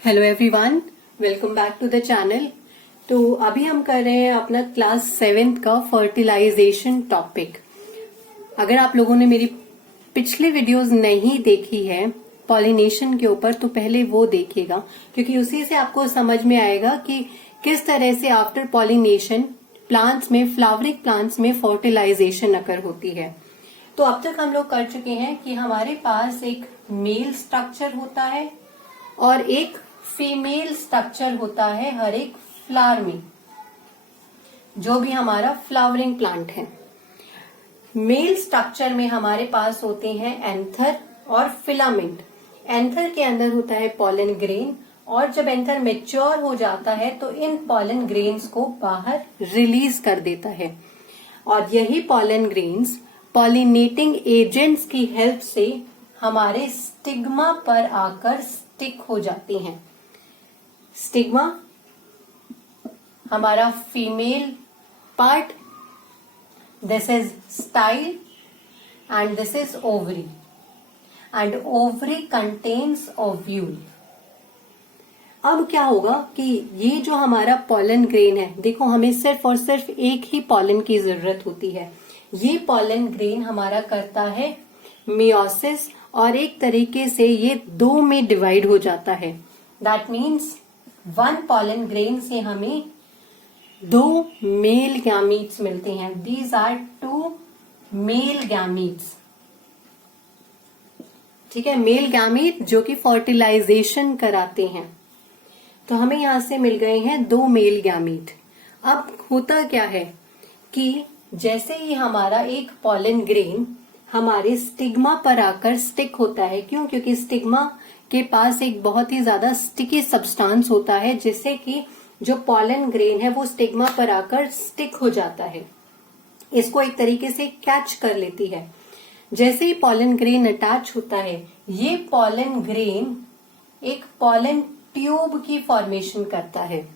Hello everyone, welcome back to the channel. तो अभी हम कर रहे हैं अपना क्लास 7th का फर्टिलाइजेशन टॉपिक। अगर आप लोगों ने मेरी पिछले वीडियोस नहीं देखी है पॉलिनेशन के ऊपर तो पहले वो देखिएगा, क्योंकि उसी से आपको समझ में आएगा कि किस तरह से आफ्टर पॉलिनेशन प्लांट्स में, फ्लावरिंग प्लांट्स में फर्टिलाइजेशन अकर होती है। तो अब तक हम लोग कर चुके हैं कि हमारे पास एक मेल स्ट्रक्चर होता है और एक फीमेल स्ट्रक्चर होता है हर एक फ्लावर में, जो भी हमारा फ्लावरिंग प्लांट है। मेल स्ट्रक्चर में हमारे पास होते हैं एंथर और फिलामेंट। एंथर के अंदर होता है पॉलन ग्रेन, और जब एंथर मेच्योर हो जाता है तो इन पॉलन ग्रेन्स को बाहर रिलीज कर देता है, और यही पॉलन ग्रेन्स पॉलिनेटिंग एजेंट्स की हेल्प से हमारे स्टिग्मा पर आकर स्टिक हो जाती हैं। स्टिग्मा हमारा female part, this is style and this is ovary, and ovary contains ovule. अब क्या होगा कि ये जो हमारा पॉलन ग्रेन है, देखो हमें सिर्फ और सिर्फ एक ही पॉलन की जरूरत होती है। ये पॉलन ग्रेन हमारा करता है मियोसिस, और एक तरीके से ये दो में डिवाइड हो जाता है। That means one pollen grain से हमें दो मेल गैमीट्स मिलते हैं। These are two male gametes. ठीक है, मेल गैमीट जो कि फर्टिलाइजेशन कराते हैं। तो हमें यहां से मिल गए हैं दो मेल गैमीट। अब होता क्या है कि जैसे ही हमारा एक पॉलन ग्रेन हमारे स्टिग्मा पर आकर स्टिक होता है, क्यों? क्योंकि स्टिग्मा के पास एक बहुत ही ज्यादा स्टिकी सब्सटेंस होता है, जिससे कि जो पॉलन ग्रेन है वो स्टिग्मा पर आकर स्टिक हो जाता है, इसको एक तरीके से कैच कर लेती है। जैसे ही पॉलन ग्रेन अटैच होता है, ये पॉलन ग्रेन एक पॉलन ट्यूब की फॉर्मेशन करता है।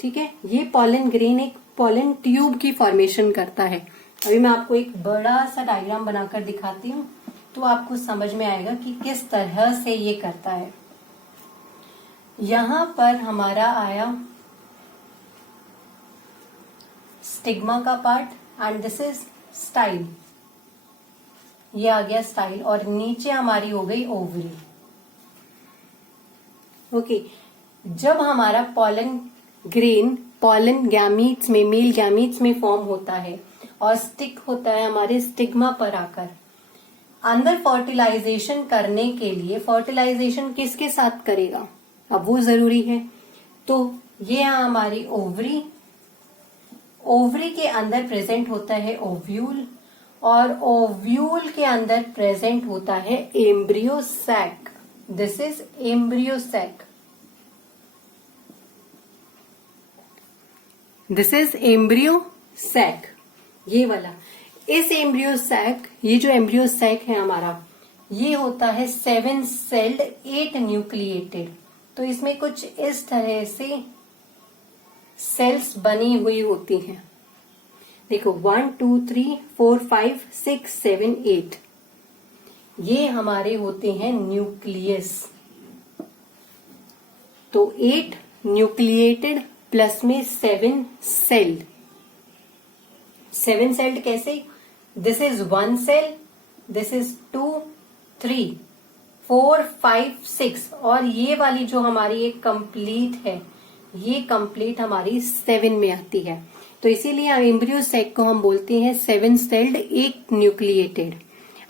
ठीक है, ये पॉलन ग्रेन एक पॉलन ट्यूब की फॉर्मेशन करता है। अभी मैं आपको एक बड़ा सा डायग्राम बनाकर दिखाती हूँ, तो आपको समझ में आएगा कि किस तरह से ये करता है। यहां पर हमारा आया स्टिग्मा का part, and this is style. ये आ गया स्टाइल, और नीचे हमारी हो गई ओवरी। ओके, जब हमारा पॉलन ग्रेन पॉलन गैमीट्स में, मेल गैमीट्स में फॉर्म होता है और स्टिक होता है हमारे स्टिग्मा पर आकर, अंदर फर्टिलाइजेशन करने के लिए, फर्टिलाइजेशन किसके साथ करेगा अब वो जरूरी है। तो ये हमारी ओवरी, ओवरी के अंदर प्रेजेंट होता है ओव्यूल, और ओव्यूल के अंदर प्रेजेंट होता है embryo sac. This is embryo sac. This is embryo sac, ये वाला। इस एम्ब्रियो सैक, ये जो एम्ब्रियो सैक है हमारा, ये होता है 7 सेल्ड 8 न्यूक्लिएटेड। तो इसमें कुछ इस तरह से सेल्स बनी हुई होती हैं। देखो 1 2 3 4 5 6 7 8, ये हमारे होते हैं न्यूक्लियस। तो 8 न्यूक्लिएटेड प्लस में 7 सेल्ड। 7 सेल्ड कैसे? This is 1 cell, this is 2 3 4 5 6, और ये वाली जो हमारी एक कंप्लीट है, ये कंप्लीट हमारी 7 में आती है। तो इसीलिए एम्ब्रियो सैक को हम बोलते हैं 7 सेल्ड 8 न्यूक्लिएटेड।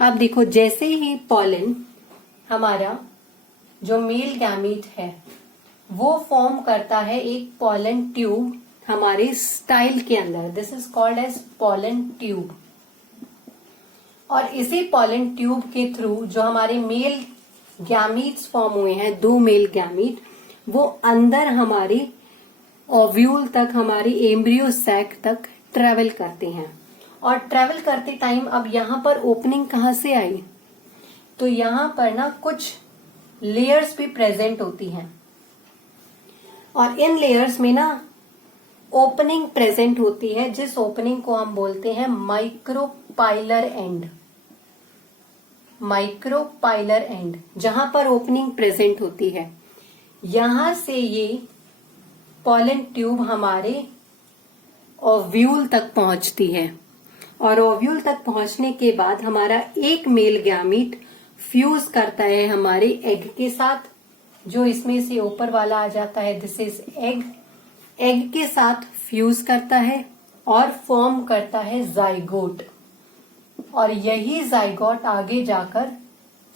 अब देखो, जैसे ही पॉलन हमारा जो मेल गैमीट है वो फॉर्म करता है एक पॉलन ट्यूब हमारे स्टाइल के अंदर। This is called as pollen tube. और इसी पॉलन ट्यूब के थ्रू जो हमारे मेल गैमीट्स फॉर्म हुए हैं, दो मेल गैमीट, वो अंदर हमारी ओव्यूल तक, हमारी एम्ब्रियो सैक तक ट्रेवल करते हैं। और ट्रेवल करते टाइम अब यहां पर ओपनिंग कहां से आई? तो यहां पर ना कुछ लेयर्स भी प्रेजेंट होती हैं, और इन लेयर्स में ना ओपनिंग प्रेजेंट होती है, जिस ओपनिंग को हम बोलते हैं माइक्रोपाइलर एंड। माइक्रोपाइलर एंड, जहां पर ओपनिंग प्रेजेंट होती है। यहां से ये पॉलन ट्यूब हमारे ओव्यूल तक पहुंचती है और ओव्यूल तक पहुंचने के बाद हमारा एक मेल गैमीट फ्यूज करता है हमारे एग के साथ, जो इसमें से ऊपर वाला आ जाता है, दिस इज एग। एग के साथ फ्यूज करता है और फॉर्म करता है जाइगोट, और यही जाइगोट आगे जाकर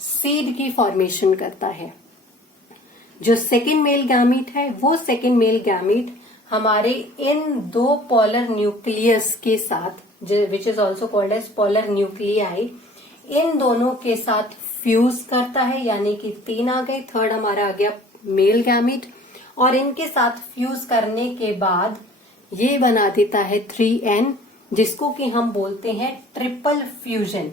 सीड की फॉर्मेशन करता है। जो सेकेंड मेल गैमीट है वो सेकेंड मेल गैमीट हमारे इन दो पोलर न्यूक्लियस के साथ, which is also called as polar nuclei, इन दोनों के साथ फ्यूज करता है, यानी कि 3 आ गए, थर्ड हमारा आ गया मेल गैमीट, और इनके साथ फ्यूज करने के बाद ये बना देता है 3n, जिसको कि हम बोलते हैं ट्रिपल फ्यूजन।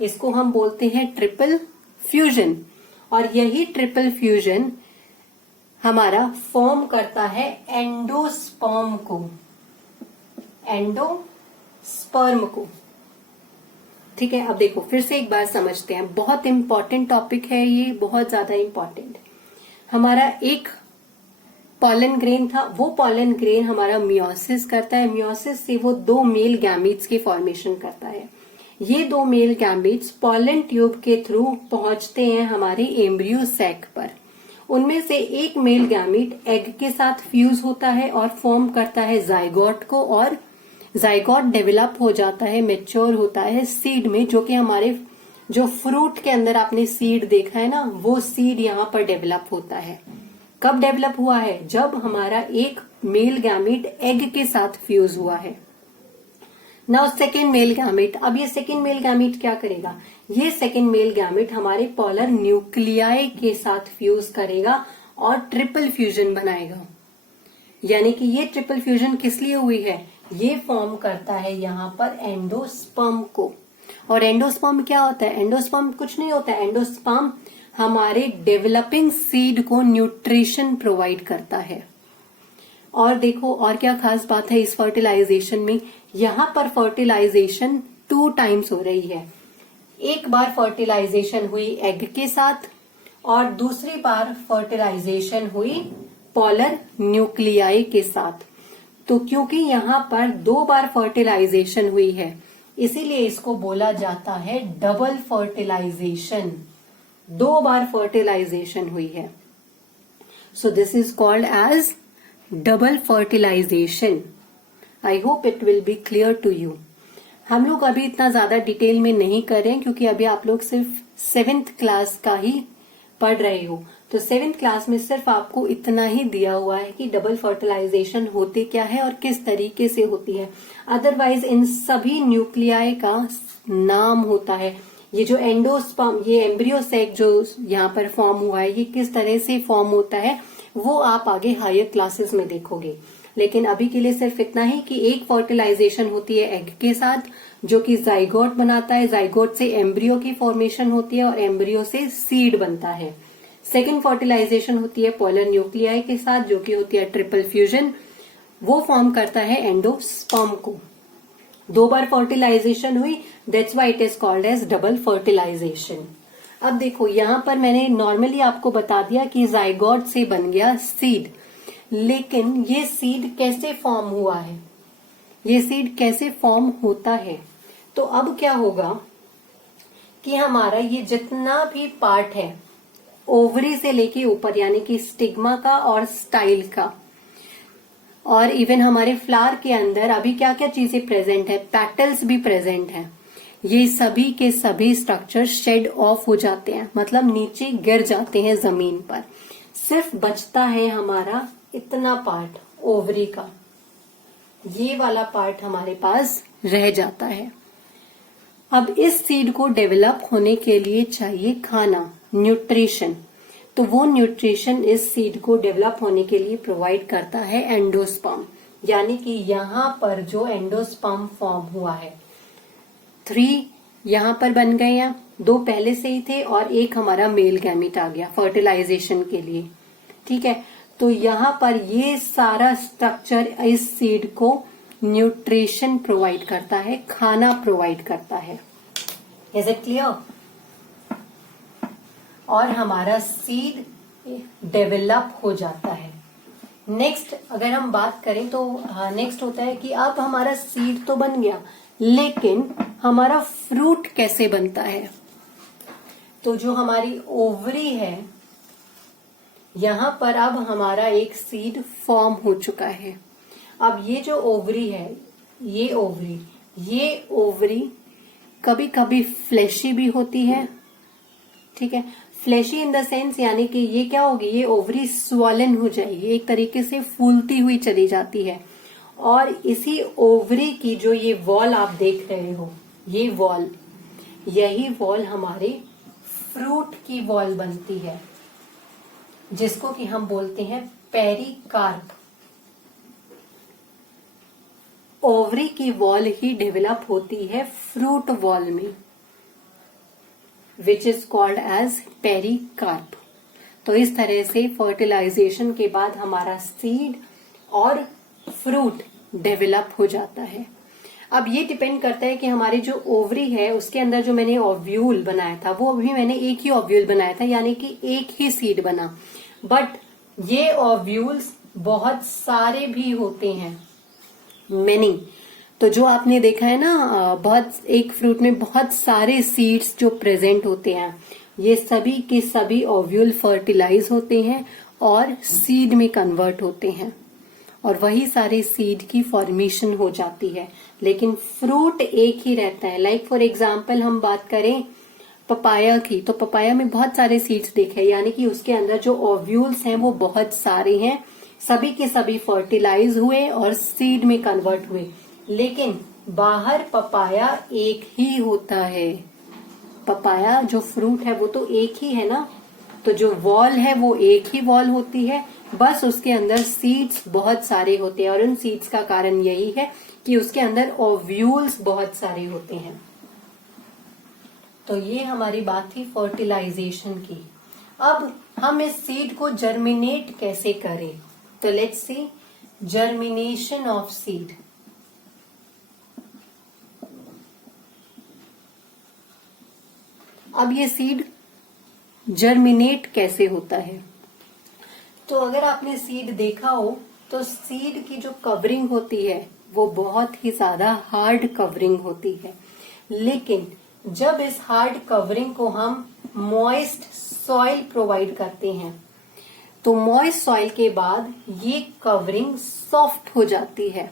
इसको हम बोलते हैं ट्रिपल फ्यूजन, और यही ट्रिपल फ्यूजन हमारा फॉर्म करता है एंडोस्पर्म को, एंडोस्पर्म को। ठीक है, अब देखो फिर से एक बार समझते हैं, बहुत इंपॉर्टेंट टॉपिक है ये, बहुत ज्यादा इंपॉर्टेंट। हमारा एक पॉलन ग्रेन था, वो पॉलन ग्रेन हमारा मियोसिस करता है, मियोसिस से वो 2 मेल गैमीट्स की फॉर्मेशन करता है। ये 2 मेल गैमीट्स पॉलन ट्यूब के थ्रू पहुंचते हैं हमारे एम्ब्रियो सैक पर। उनमें से एक मेल गैमीट एग के साथ फ्यूज होता है और फॉर्म करता है जाइगोट को, और जाइगोट डेवलप हो जाता है, मेच्योर होता है सीड में, जो कि हमारे जो फ्रूट के अंदर आपने सीड देखा है ना, वो सीड यहाँ पर डेवलप होता है। कब डेवलप हुआ है? जब हमारा एक मेल गैमीट एग के साथ फ्यूज हुआ है। नाउ सेकेंड मेल गैमीट, अब ये सेकेंड मेल गैमीट क्या करेगा? ये सेकेंड मेल गैमीट हमारे पोलर न्यूक्लियाई के साथ फ्यूज करेगा और ट्रिपल फ्यूजन बनाएगा। यानी कि ये ट्रिपल फ्यूजन किस लिए हुई है? ये फॉर्म करता है यहाँ पर एंडोस्पर्म को। और एंडोस्पर्म क्या होता है? एंडोस्पर्म कुछ नहीं होता है, एंडोस्पर्म हमारे डेवलपिंग सीड को न्यूट्रिशन प्रोवाइड करता है। और देखो और क्या खास बात है इस फर्टिलाइजेशन में, यहाँ पर फर्टिलाइजेशन 2 टाइम्स हो रही है। एक बार फर्टिलाइजेशन हुई एग के साथ और दूसरी बार फर्टिलाइजेशन हुई पोलर न्यूक्लियाई के साथ। तो क्योंकि यहाँ पर 2 बार फर्टिलाइजेशन हुई है, इसीलिए इसको बोला जाता है डबल फर्टिलाइजेशन। 2 बार फर्टिलाइजेशन हुई है, so this is called as double fertilization. I hope it will be clear to you. हम लोग अभी इतना ज्यादा डिटेल में नहीं कर रहे हैं, क्योंकि अभी आप लोग सिर्फ 7th क्लास का ही पढ़ रहे हो। तो 7th क्लास में सिर्फ आपको इतना ही दिया हुआ है कि डबल फर्टिलाइजेशन होती क्या है और किस तरीके से होती है। अदरवाइज इन सभी न्यूक्लियाई का नाम होता है। ये जो एंडोस्पर्म, ये एम्ब्रियो सैक जो यहाँ पर फॉर्म हुआ है, ये किस तरह से फॉर्म होता है वो आप आगे हायर क्लासेस में देखोगे। लेकिन अभी के लिए सिर्फ इतना ही कि एक फर्टिलाइजेशन होती है एग के साथ, जो कि जाइगोट बनाता है, जाइगोट से एम्ब्रियो की फॉर्मेशन होती है और एम्ब्रियो से सीड बनता है। सेकेंड फर्टिलाइजेशन होती है पोलर न्यूक्लियाई के साथ, जो कि होती है ट्रिपल फ्यूजन, वो फॉर्म करता है एंडोस्पर्म को। 2 बार फर्टिलाइजेशन हुई, that's why it is called as double fertilization. अब देखो यहाँ पर मैंने नॉर्मली आपको बता दिया कि जाइगोट से बन गया सीड, लेकिन ये सीड कैसे फॉर्म हुआ है, ये सीड कैसे फॉर्म होता है? तो अब क्या होगा कि हमारा ये जितना भी पार्ट है ओवरी से लेके ऊपर, यानी कि स्टिग्मा का और स्टाइल का, और इवन हमारे फ्लावर के अंदर अभी क्या क्या चीजें प्रेजेंट है, पेटल्स भी प्रेजेंट है, ये सभी के सभी स्ट्रक्चर शेड ऑफ हो जाते हैं, मतलब नीचे गिर जाते हैं जमीन पर। सिर्फ बचता है हमारा इतना पार्ट ओवरी का, ये वाला पार्ट हमारे पास रह जाता है। अब इस सीड को डेवलप होने के लिए चाहिए खाना, न्यूट्रिशन। तो वो न्यूट्रिशन इस सीड को डेवलप होने के लिए प्रोवाइड करता है एंडोस्पर्म। यानी कि यहाँ पर जो एंडोस्पर्म फॉर्म हुआ है, 3 यहाँ पर बन गए हैं, 2 पहले से ही थे और एक हमारा मेल गैमीट आ गया फर्टिलाइजेशन के लिए। ठीक है, तो यहाँ पर ये सारा स्ट्रक्चर इस सीड को न्यूट्रिशन प्रोवाइड करता है, खाना प्रोवाइड करता है। Is it clear? और हमारा सीड डेवलप हो जाता है। नेक्स्ट अगर हम बात करें तो नेक्स्ट होता है कि अब हमारा सीड तो बन गया, लेकिन हमारा फ्रूट कैसे बनता है। तो जो हमारी ओवरी है, यहां पर अब हमारा एक सीड फॉर्म हो चुका है। अब ये जो ओवरी है, ये ओवरी कभी कभी फ्लैशी भी होती है, ठीक है। फ्लैशी इन द सेंस यानी कि ये क्या होगी, ये ओवरी स्वॉलन हो जाएगी, एक तरीके से फूलती हुई चली जाती है। और इसी ओवरी की जो ये वॉल आप देख रहे हो, ये वॉल, यही वॉल हमारे फ्रूट की वॉल बनती है, जिसको कि हम बोलते हैं पेरिकार्प। ओवरी की वॉल ही डेवलप होती है फ्रूट वॉल में, which is called as pericarp. तो इस तरह से फर्टिलाइजेशन के बाद हमारा सीड और फ्रूट डेवलप हो जाता है। अब ये डिपेंड करता है कि हमारे जो ओवरी है उसके अंदर जो मैंने ओव्यूल बनाया था, वो अभी मैंने एक ही ओव्यूल बनाया था, यानी कि एक ही सीड बना। बट ये ओव्यूल्स बहुत सारे भी होते हैं, मेनी। तो जो आपने देखा है ना, बहुत एक फ्रूट में बहुत सारे सीड्स जो प्रेजेंट होते हैं, ये सभी के सभी ओव्यूल फर्टिलाइज होते हैं और सीड में कन्वर्ट होते हैं, और वही सारे सीड की फॉर्मेशन हो जाती है। लेकिन फ्रूट एक ही रहता है। लाइक फॉर एग्जाम्पल हम बात करें पपाया की, तो पपाया में बहुत सारे सीड्स देखे, यानी कि उसके अंदर जो ओव्यूल्स हैं वो बहुत सारे हैं, सभी के सभी फर्टिलाइज हुए और सीड में कन्वर्ट हुए। लेकिन बाहर पपाया एक ही होता है। पपाया जो फ्रूट है वो तो एक ही है ना, तो जो वॉल है वो एक ही वॉल होती है, बस उसके अंदर सीड्स बहुत सारे होते हैं। और उन सीड्स का कारण यही है कि उसके अंदर ओव्यूल्स बहुत सारे होते हैं। तो ये हमारी बात थी फर्टिलाइजेशन की। अब हम इस सीड को जर्मिनेट कैसे करें, तो let's see germination of seed. अब ये सीड जर्मिनेट कैसे होता है, तो अगर आपने सीड देखा हो तो सीड की जो कवरिंग होती है वो बहुत ही ज्यादा हार्ड कवरिंग होती है। लेकिन जब इस हार्ड कवरिंग को हम मॉइस्ट सॉइल प्रोवाइड करते हैं, तो मॉइस्ट सॉइल के बाद ये कवरिंग सॉफ्ट हो जाती है,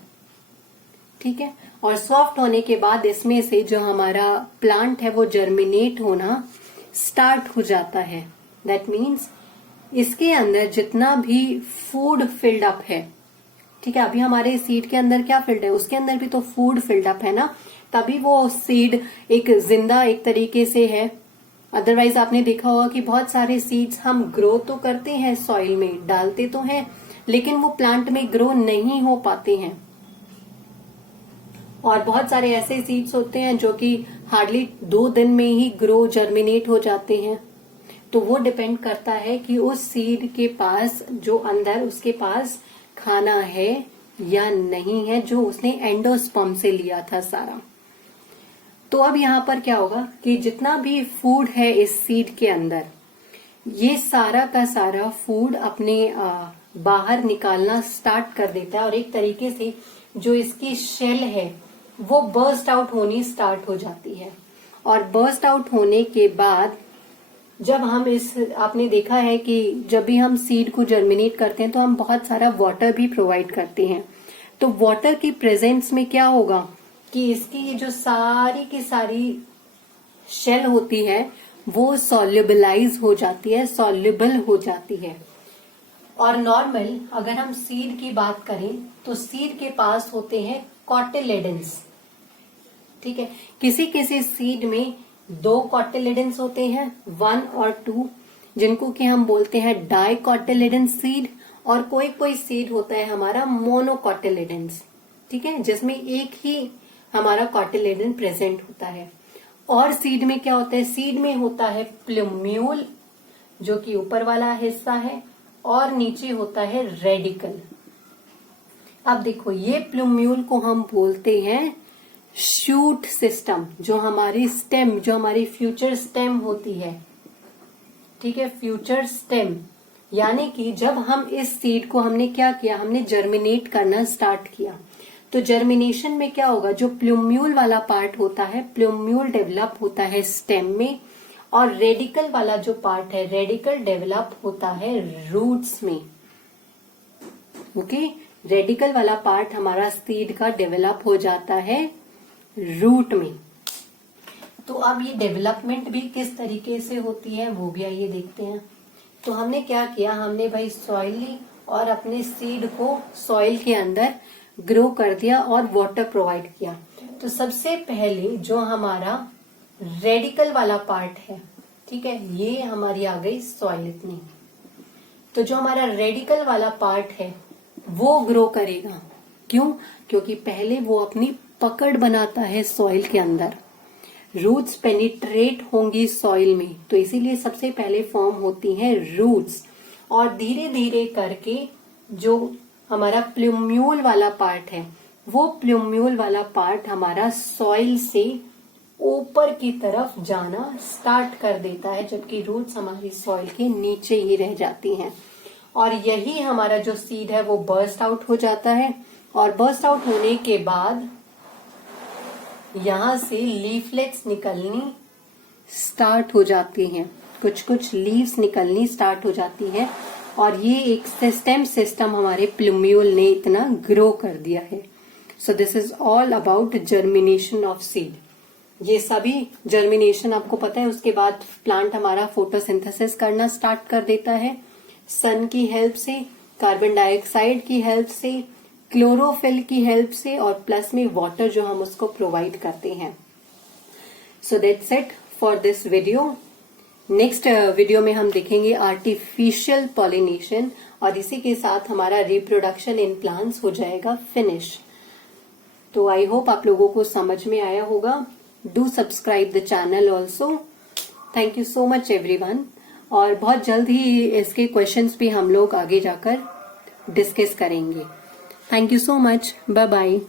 ठीक है। और सॉफ्ट होने के बाद इसमें से जो हमारा प्लांट है वो जर्मिनेट होना स्टार्ट हो जाता है। दैट मीन्स इसके अंदर जितना भी फूड फिल्ड अप है, ठीक है, अभी हमारे सीड के अंदर क्या फिल्ड है, उसके अंदर भी तो फूड फिल्ड अप है ना, तभी वो सीड एक जिंदा एक तरीके से है। अदरवाइज आपने देखा होगा कि बहुत सारे सीड्स हम ग्रो तो करते हैं, सॉइल में डालते तो हैं, लेकिन वो प्लांट में ग्रो नहीं हो पाते हैं। और बहुत सारे ऐसे सीड्स होते हैं जो कि हार्डली 2 दिन में ही ग्रो जर्मिनेट हो जाते हैं। तो वो डिपेंड करता है कि उस सीड के पास जो अंदर उसके पास खाना है या नहीं है, जो उसने एंडोस्पर्म से लिया था सारा। तो अब यहाँ पर क्या होगा कि जितना भी फूड है इस सीड के अंदर, ये सारा का सारा फूड अपने बाहर निकालना स्टार्ट कर देता है, और एक तरीके से जो इसकी शेल है वो बर्स्ट आउट होनी स्टार्ट हो जाती है। और बर्स्ट आउट होने के बाद जब हम आपने देखा है कि जब भी हम सीड को जर्मिनेट करते हैं तो हम बहुत सारा वाटर भी प्रोवाइड करते हैं। तो वाटर की प्रेजेंस में क्या होगा कि इसकी ये जो सारी की सारी शेल होती है वो सॉल्युबलाइज हो जाती है, सॉल्युबल हो जाती है। और नॉर्मल अगर हम सीड की बात करें तो सीड के पास होते हैं कॉटिलेडन्स, ठीक है। किसी किसी सीड में 2 कॉटिलेडन्स होते हैं, 1 और 2, जिनको कि हम बोलते हैं डाइकॉटिलेडन सीड। और कोई कोई सीड होता है हमारा मोनोकॉटिलेडन्स, ठीक है, जिसमें एक ही हमारा कॉटिलेडन प्रेजेंट होता है। और सीड में क्या होता है, सीड में होता है प्लूम्यूल जो कि ऊपर वाला हिस्सा है, और नीचे होता है रेडिकल। अब देखो ये प्लूम्यूल को हम बोलते हैं शूट सिस्टम, जो हमारी स्टेम, जो हमारी फ्यूचर स्टेम होती है, ठीक है, फ्यूचर स्टेम, यानी कि जब हम इस सीड को हमने क्या किया, हमने जर्मिनेट करना स्टार्ट किया, तो जर्मिनेशन में क्या होगा, जो प्लूम्यूल वाला पार्ट होता है, प्लूम्यूल डेवलप होता है स्टेम में, और रेडिकल वाला जो पार्ट है, रेडिकल डेवलप होता है रूट्स में। ओके, रेडिकल वाला पार्ट हमारा सीड का डेवलप हो जाता है रूट में। तो अब ये डेवलपमेंट भी किस तरीके से होती है वो भी आइए देखते हैं। तो हमने क्या किया, हमने भाई सॉइल ली और अपने सीड को सॉइल के अंदर ग्रो कर दिया और वाटर प्रोवाइड किया। तो सबसे पहले जो हमारा रेडिकल वाला पार्ट है, ठीक है, ये हमारी आ गई सॉइल इतनी। तो जो हमारा रेडिकल वाला पार्ट है वो ग्रो करेगा, क्यों, क्योंकि पहले वो अपनी पकड़ बनाता है सॉइल के अंदर, रूट्स पेनिट्रेट होंगी सॉइल में, तो इसीलिए सबसे पहले फॉर्म होती हैं रूट्स, और धीरे धीरे करके जो हमारा प्लूम्यूल वाला पार्ट है, वो प्लूम्यूल वाला पार्ट हमारा सॉइल से ऊपर की तरफ जाना स्टार्ट कर देता है, जबकि रूट्स हमारी सॉइल के नीचे ही रह जाती हैं। और यही हमारा जो सीड है वो बर्स्ट आउट हो जाता है, और बर्स्ट आउट होने के बाद यहां से लीफलेट्स निकलनी स्टार्ट हो जाती हैं, कुछ कुछ लीव्स निकलनी स्टार्ट हो जाती हैं, और ये एक स्टेम सिस्टम हमारे प्लूम्यूल ने इतना ग्रो कर दिया है। So this is all about germination of seed. ये सभी जर्मिनेशन आपको पता है, उसके बाद प्लांट हमारा फोटोसिंथेसिस करना स्टार्ट कर देता है, सन की हेल्प से, कार्बन डाइऑक्साइड की हेल्प से, क्लोरोफिल की हेल्प से, और प्लस में वाटर जो हम उसको प्रोवाइड करते हैं। So that's it for this video. Next video में हम देखेंगे आर्टिफिशियल पॉलिनेशन, और इसी के साथ हमारा रिप्रोडक्शन इन प्लांट्स हो जाएगा फिनिश। तो आई होप आप लोगों को समझ में आया होगा। Do subscribe the channel also. Thank you so much everyone, और बहुत जल्द ही इसके क्वेश्चंस भी हम लोग आगे जाकर डिस्कस करेंगे। Thank you so much, bye bye.